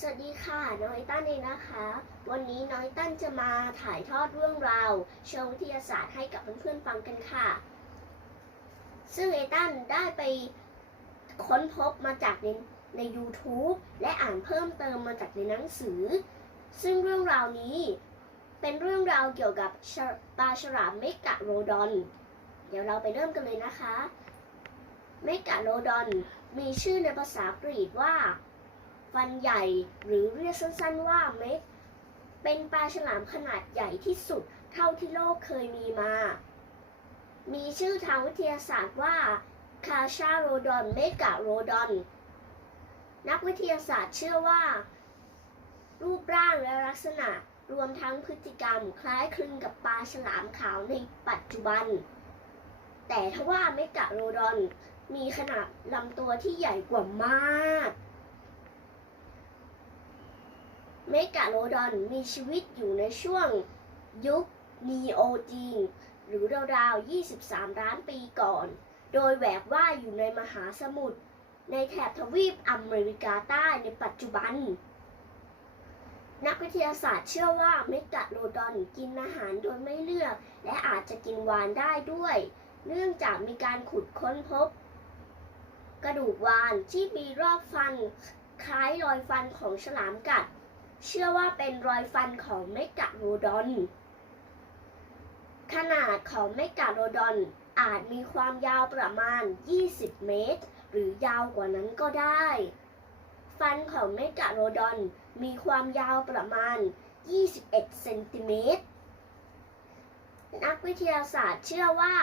สวัสดีค่ะ น้อยตั้นเองนะคะ วันนี้น้อยตั้นจะมาถ่ายทอดเรื่องราวเชิงวิทยาศาสตร์ให้กับเพื่อนๆฟังกันค่ะ ซึ่งไอตั้นได้ไปค้นพบมาจากในใน YouTube และอ่านเพิ่มเติมมาจากในหนังสือ ซึ่งเรื่องราวนี้เป็นเรื่องราวเกี่ยวกับปลาฉลามเมกะโรดอน เดี๋ยวเราไปเริ่มกันเลยนะคะ เมกะโรดอนมีชื่อในภาษากรีกว่า ฟันใหญ่ หรือเรียกสั้นๆว่าเม็ก เป็นปลาฉลามขนาดใหญ่ที่สุดเท่าที่โลกเคยมีมา มีชื่อทางวิทยาศาสตร์ว่าคาชาโรดอนเมกะโรดอน นักวิทยาศาสตร์เชื่อว่า รูปร่างและลักษณะรวมทั้งพฤติกรรมคล้ายคลึงกับปลาฉลามขาวในปัจจุบัน แต่ทว่าเมกะโรดอนมีขนาดลำตัวที่ใหญ่กว่ามาก เมกะโลดอนมีชีวิตอยู่ในช่วงยุคนีโอจีนหรือราวๆ 23 ล้านปีก่อน โดยแหวกว่ายอยู่ในมหาสมุทรในแถบทวีปอเมริกาใต้ในปัจจุบัน นักวิทยาศาสตร์เชื่อว่าเมกะโลดอนกินอาหารโดยไม่เลือก และอาจจะกินวานได้ด้วย เนื่องจากมีการขุดค้นพบ กระดูกวานที่มีรอบฟัน คล้ายรอยฟันของฉลามกัด เชื่อว่าเป็นรอยฟันของเมกะโรดอน ขนาดของเมกะโรดอนอาจมีความยาวประมาณ 20 เมตร หรือยาวกว่านั้นก็ได้ ฟันของเมกะโรดอนมีความยาวประมาณ 21 เซนติเมตร นักวิทยาศาสตร์เชื่อว่า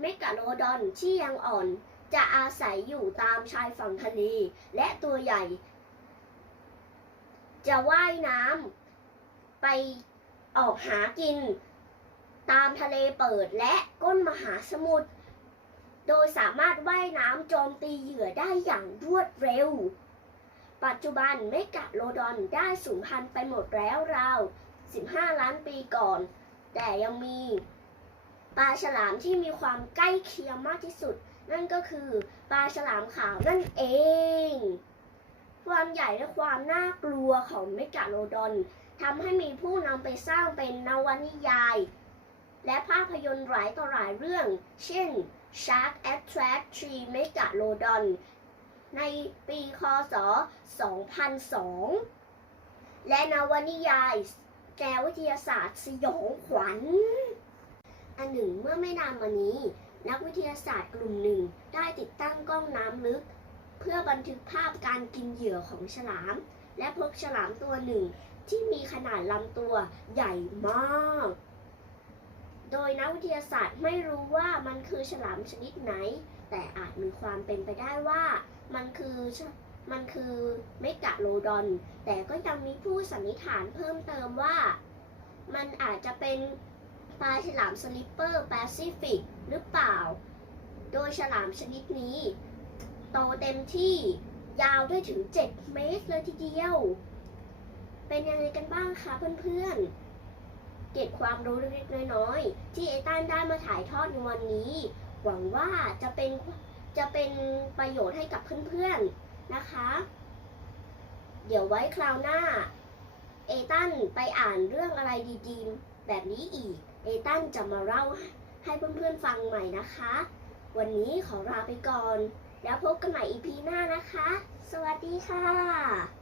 เมกะโรดอนที่ยังอ่อนจะอาศัยอยู่ตามชายฝั่งทะเลและตัวใหญ่ จะว่ายน้ำไปออกหากิน ตามทะเลเปิดและก้นมหาสมุทร โดยสามารถว่ายน้ำโจมตีเหยื่อได้อย่างรวดเร็ว ปัจจุบันเมกะโลดอนได้สูญพันธุ์ไปหมดแล้วราว 15 ล้านปีก่อน แต่ยังมีปลาฉลามที่มีความใกล้เคียงมากที่สุด นั่นก็คือปลาฉลามขาวนั่นเอง ความใหญ่และความน่ากลัวของเมกะโลดอนทำให้มีผู้นำไปสร้างเป็นนวนิยาย และภาพยนตร์หลายต่อหลายเรื่อง เช่น Shark Attack 3 Megalodon ในปีคศ 2002 และนวนิยายแนววิทยาศาสตร์สยองขวัญ อันหนึ่งเมื่อไม่นานมานี้ นักวิทยาศาสตร์กลุ่มหนึ่งได้ติดตั้งกล้องน้ำลึก เพื่อบันทึกภาพการกินเหยื่อของฉลาม และพบฉลามตัวหนึ่งที่มีขนาดลำตัวใหญ่มาก โดยนักวิทยาศาสตร์ไม่รู้ว่ามันคือฉลามชนิดไหน แต่อาจมีความเป็นไปได้ว่ามันคือมันคือเมกะโลดอน แต่ก็ยังมีผู้สันนิษฐานเพิ่มเติมว่า มันอาจจะเป็นปลาฉลามสลิปเปอร์แปซิฟิกหรือเปล่า โดยฉลามชนิดนี้ โตเต็มที่ยาวได้ถึง 7 เมตรเลยทีเดียว เป็นยังไงกันบ้างคะเพื่อนๆ เก็บความรู้เล็กๆน้อยๆ ที่ไอตันได้มาถ่ายทอดในวันนี้ หวังว่าจะเป็นจะเป็นประโยชน์ให้กับเพื่อนๆ นะคะ เดี๋ยวไว้คราวหน้า เอตันไปอ่านเรื่องอะไรดีๆ แบบนี้อีก เอตันจะมาเล่าให้เพื่อนๆ ฟังใหม่นะคะ วันนี้ขอลาไปก่อน แล้วพบกันใหม่อีพีหน้านะคะ สวัสดีค่ะ